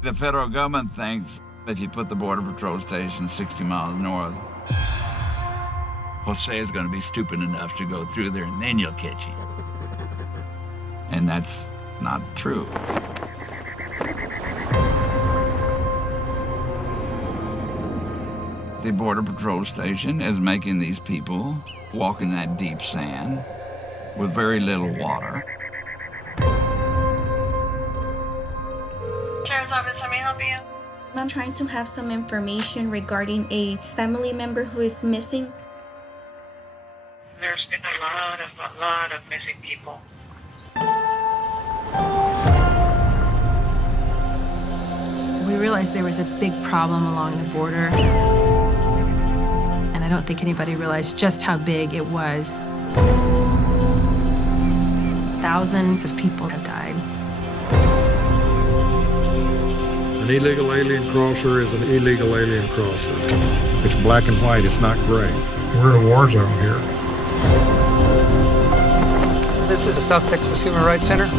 The federal government thinks if you put the Border Patrol station 60 miles north, Jose is going to be stupid enough to go through there and then you'll catch him. And that's not true. The Border Patrol station is making these people walk in that deep sand with very little water. Sheriff's Office, how may I help you? I'm trying to have some information regarding a family member who is missing. There's been a lot of missing people. We realized there was a big problem along the border. And I don't think anybody realized just how big it was. Thousands of people have died. An illegal alien crosser is an illegal alien crosser. It's black and white, it's not gray. We're in a war zone here. This is the South Texas Human Rights Center.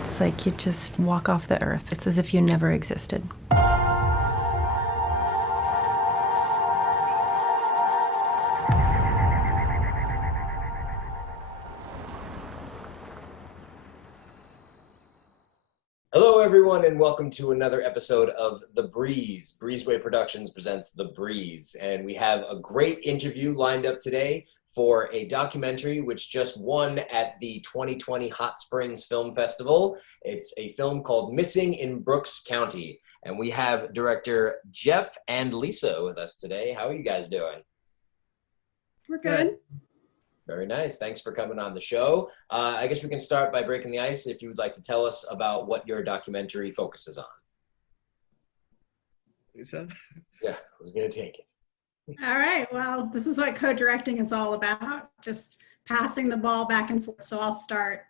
It's like you just walk off the earth. It's as if you never existed. Hello, everyone, and welcome to another episode of The Breeze. Breezeway Productions presents The Breeze, and we have a great interview lined up today for a documentary which just won at the 2020 Hot Springs Film Festival. It's a film called Missing in Brooks County, and we have director Jeff and Lisa with us today. How are you guys doing? We're good. Very nice. Thanks for coming on the show. I guess we can start by breaking the ice if you would like to tell us about what your documentary focuses on. Lisa? Yeah, who's going to take it? All right. Well, this is what co-directing is all about, just passing the ball back and forth. So I'll start.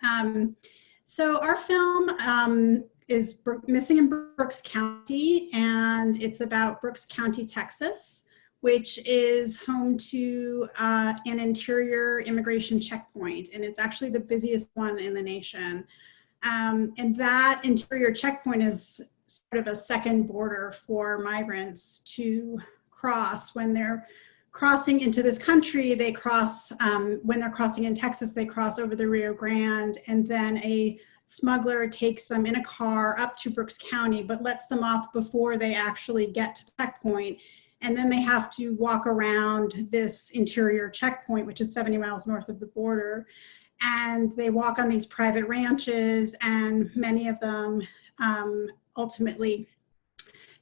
So our film is Missing in Brooks County, and it's about Brooks County, Texas, which is home to an interior immigration checkpoint. And it's actually the busiest one in the nation. And that interior checkpoint is sort of a second border for migrants to cross. When they're crossing into this country, they cross, when they're crossing in Texas, they cross over the Rio Grande, and then a smuggler takes them in a car up to Brooks County, but lets them off before they actually get to the checkpoint. And then they have to walk around this interior checkpoint, which is 70 miles north of the border. And they walk on these private ranches, and many of them ultimately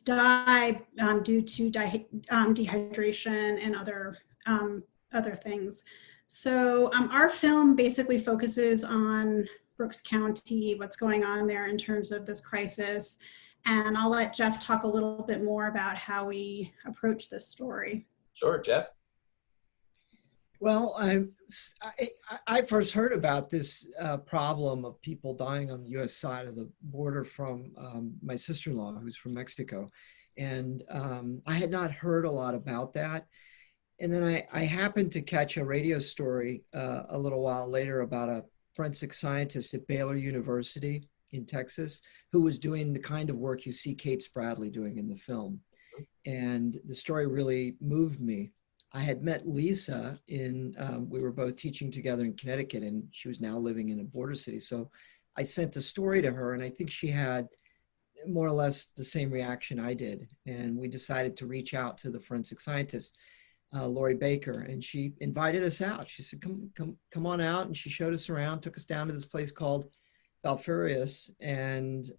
die due to dehydration and other things. So our film basically focuses on Brooks County, what's going on there in terms of this crisis. And I'll let Jeff talk a little bit more about how we approach this story. Sure, Jeff. Well, I first heard about this problem of people dying on the U.S. side of the border from my sister-in-law, who's from Mexico. And I had not heard a lot about that. And then I happened to catch a radio story a little while later about a forensic scientist at Baylor University in Texas who was doing the kind of work you see Kate Spradley doing in the film. And the story really moved me. I had met Lisa we were both teaching together in Connecticut, and she was now living in a border city. So I sent the story to her, and I think she had more or less the same reaction I did. And we decided to reach out to the forensic scientist, Lori Baker, and she invited us out. She said, come on out. And she showed us around, took us down to this place called Balfurious. And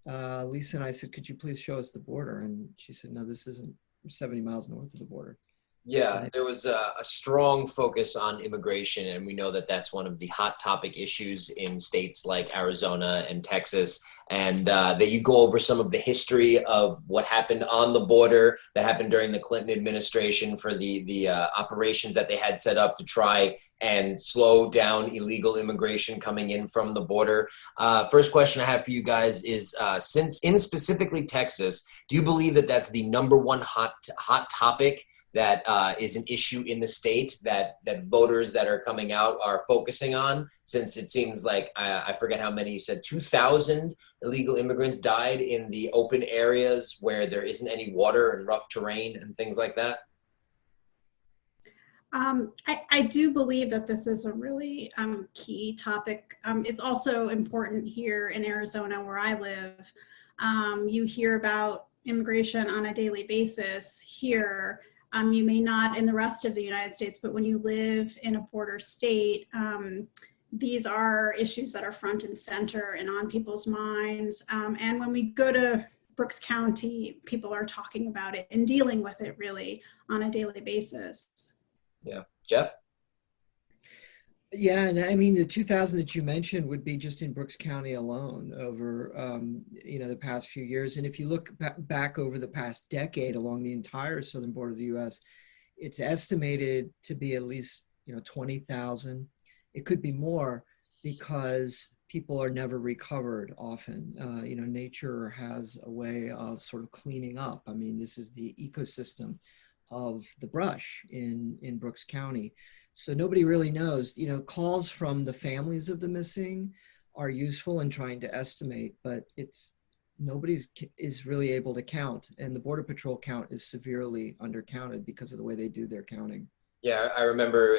Lisa and I said, could you please show us the border? And she said, no, this isn't 70 miles north of the border. Yeah, there was a strong focus on immigration, and we know that that's one of the hot topic issues in states like Arizona and Texas. And that you go over some of the history of what happened on the border that happened during the Clinton administration for the operations that they had set up to try and slow down illegal immigration coming in from the border. First question I have for you guys is, since in specifically Texas, do you believe that that's the number one hot topic that is an issue in the state that voters that are coming out are focusing on, since it seems like, I forget how many you said, 2,000 illegal immigrants died in the open areas where there isn't any water and rough terrain and things like that? I do believe that this is a really key topic. It's also important here in Arizona where I live. You hear about immigration on a daily basis here. You may not in the rest of the United States, but when you live in a border state, these are issues that are front and center and on people's minds. And when we go to Brooks County, people are talking about it and dealing with it really on a daily basis. Yeah. Jeff? Yeah, and I mean, the 2,000 that you mentioned would be just in Brooks County alone over, the past few years. And if you look back over the past decade along the entire southern border of the U.S., it's estimated to be at least, 20,000. It could be more because people are never recovered often. Nature has a way of sort of cleaning up. I mean, this is the ecosystem of the brush in Brooks County. So nobody really knows. Calls from the families of the missing are useful in trying to estimate, but nobody's is really able to count, and the Border Patrol count is severely undercounted because of the way they do their counting. Yeah, I remember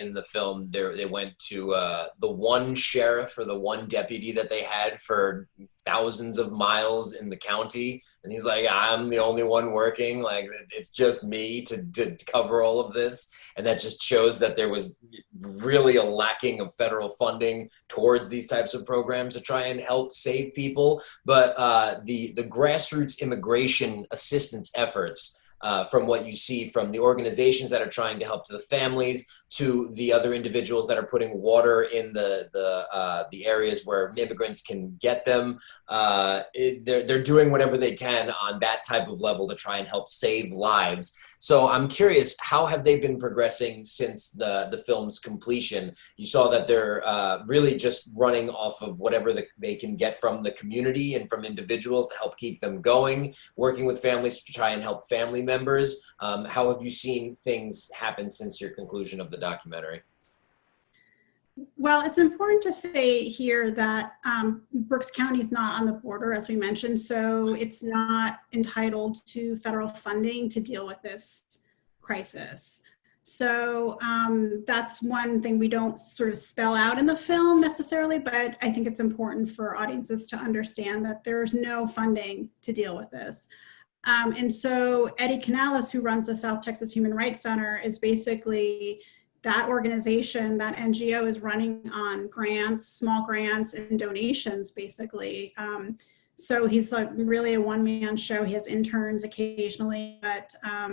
in the film they went to the one sheriff or the one deputy that they had for thousands of miles in the county, and he's like, I'm the only one working, like it's just me to cover all of this. And that just shows that there was really a lacking of federal funding towards these types of programs to try and help save people. But the grassroots immigration assistance efforts, from what you see from the organizations that are trying to help to the families to the other individuals that are putting water in the areas where immigrants can get them. They're doing whatever they can on that type of level to try and help save lives. So I'm curious, how have they been progressing since the film's completion? You saw that they're really just running off of whatever they can get from the community and from individuals to help keep them going, working with families to try and help family members. How have you seen things happen since your conclusion of the documentary? Well, it's important to say here that Brooks County is not on the border, as we mentioned, so it's not entitled to federal funding to deal with this crisis. So that's one thing we don't sort of spell out in the film necessarily, but I think it's important for audiences to understand that there's no funding to deal with this. And so Eddie Canales, who runs the South Texas Human Rights Center, is basically that organization, that NGO, is running on grants, small grants and donations, basically. So he's really a one-man show. He has interns occasionally, but I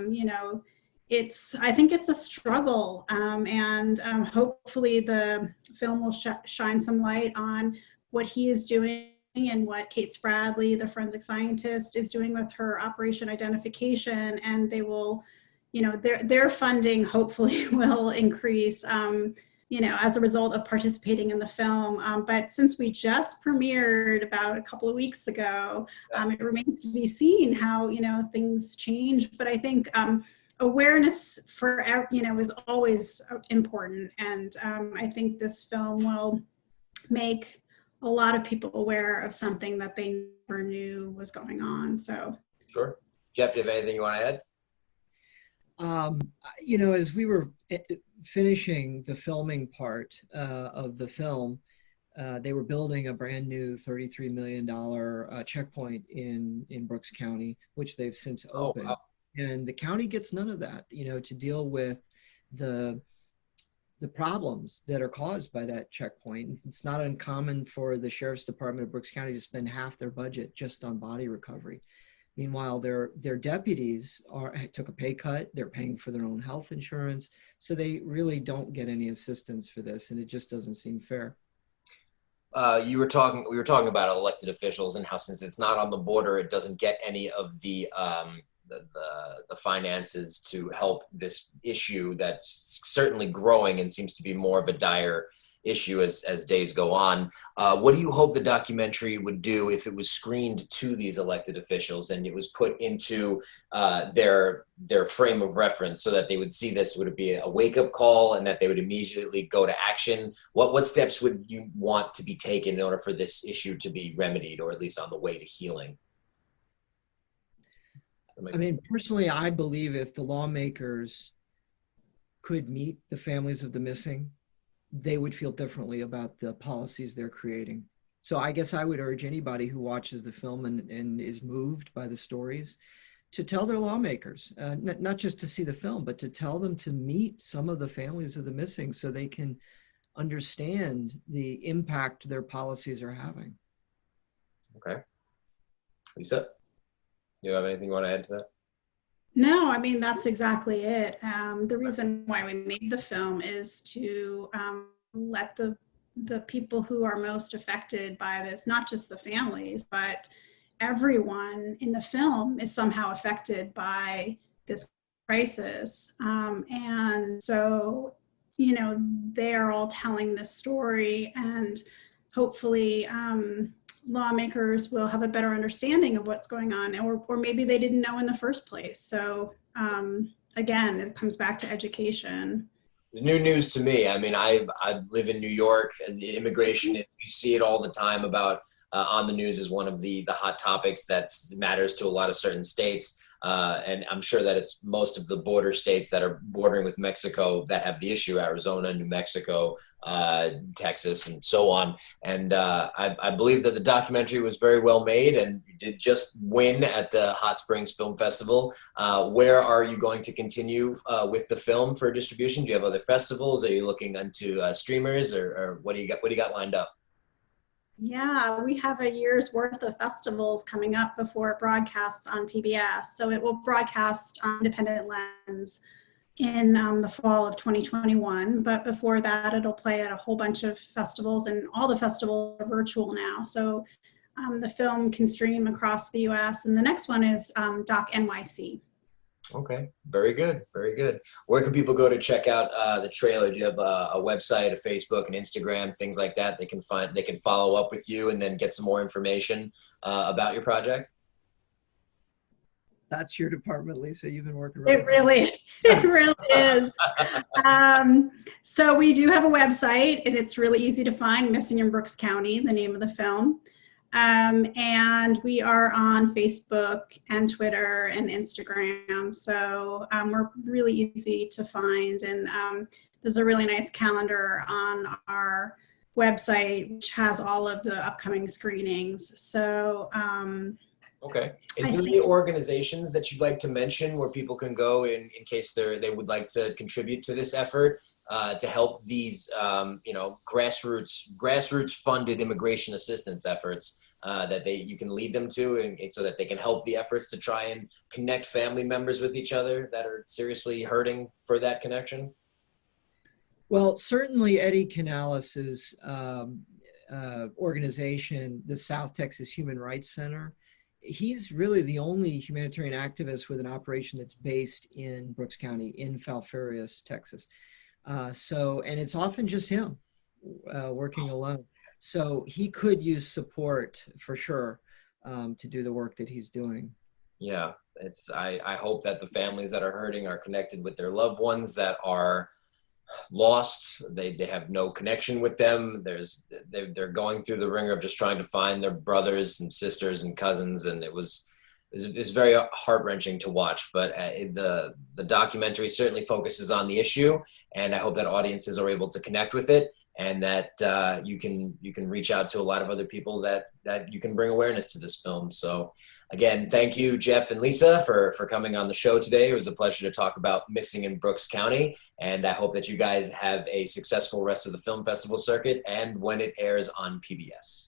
think it's a struggle, and hopefully the film will shine some light on what he is doing and what Kate Spradley, the forensic scientist, is doing with her Operation Identification, and they will, their funding hopefully will increase, as a result of participating in the film. But since we just premiered about a couple of weeks ago, it remains to be seen how, things change. But I think awareness for, is always important. And I think this film will make a lot of people aware of something that they never knew was going on. So. Sure. Jeff, do you have anything you want to add? As we were finishing the filming part of the film, they were building a brand new $33 million checkpoint in Brooks County, which they've since opened. Oh, wow. And the county gets none of that, to deal with the problems that are caused by that checkpoint. It's not uncommon for the Sheriff's Department of Brooks County to spend half their budget just on body recovery. Meanwhile, their deputies took a pay cut. They're paying for their own health insurance, so they really don't get any assistance for this, and it just doesn't seem fair. We were talking about elected officials and how since it's not on the border, it doesn't get any of the finances to help this issue that's certainly growing and seems to be more of a dire issue as days go on. What do you hope the documentary would do if it was screened to these elected officials and it was put into their frame of reference so that they would see this? Would it be a wake-up call and that they would immediately go to action? What steps would you want to be taken in order for this issue to be remedied, or at least on the way to healing? I mean, personally, I believe if the lawmakers could meet the families of the missing, they would feel differently about the policies they're creating. So I guess I would urge anybody who watches the film and is moved by the stories to tell their lawmakers, not just to see the film, but to tell them to meet some of the families of the missing so they can understand the impact their policies are having. Okay. Lisa, do you have anything you want to add to that? No, I mean, that's exactly it. The reason why we made the film is to let the people who are most affected by this, not just the families, but everyone in the film is somehow affected by this crisis. And so, you know, they're all telling this story, and hopefully lawmakers will have a better understanding of what's going on, or maybe they didn't know in the first place. So again, it comes back to education. It's new news to me. I mean, I live in New York, and the immigration, we see it all the time about on the news is one of the hot topics that matters to a lot of certain states. And I'm sure that it's most of the border states that are bordering with Mexico that have the issue: Arizona, New Mexico, Texas, and so on. And I believe that the documentary was very well made and did just win at the Hot Springs Film Festival. Where are you going to continue with the film for distribution? Do you have other festivals? Are you looking into streamers, or what do you got lined up? Yeah, we have a year's worth of festivals coming up before it broadcasts on PBS. So it will broadcast on Independent Lens in the fall of 2021. But before that, it'll play at a whole bunch of festivals, and all the festivals are virtual now. So the film can stream across the US. And the next one is Doc NYC. Okay, very good, very good. Where can people go to check out the trailer? Do you have a website, a Facebook, an Instagram, things like that? They can follow up with you and then get some more information about your project. That's your department, Lisa. You've been working. It really is. So we do have a website, and it's really easy to find. Missing in Brooks County, the name of the film. And we are on Facebook and Twitter and Instagram. So we're really easy to find. And there's a really nice calendar on our website, which has all of the upcoming screenings. So okay. Is there any organizations that you'd like to mention where people can go in case they would like to contribute to this effort to help these grassroots funded immigration assistance efforts that you can lead them to, and so that they can help the efforts to try and connect family members with each other that are seriously hurting for that connection? Well, certainly Eddie Canales' organization, the South Texas Human Rights Center, he's really the only humanitarian activist with an operation that's based in Brooks County, in Falfurrias, Texas. And it's often just him working alone. So he could use support for sure to do the work that he's doing. Yeah, I hope that the families that are hurting are connected with their loved ones that are lost. They have no connection with them. They're going through the ringer of just trying to find their brothers and sisters and cousins, and it was very heart-wrenching to watch. But the documentary certainly focuses on the issue, and I hope that audiences are able to connect with it, and that you can reach out to a lot of other people that you can bring awareness to this film. So again, thank you, Jeff and Lisa, for coming on the show today. It was a pleasure to talk about Missing in Brooks County, and I hope that you guys have a successful rest of the film festival circuit and when it airs on PBS.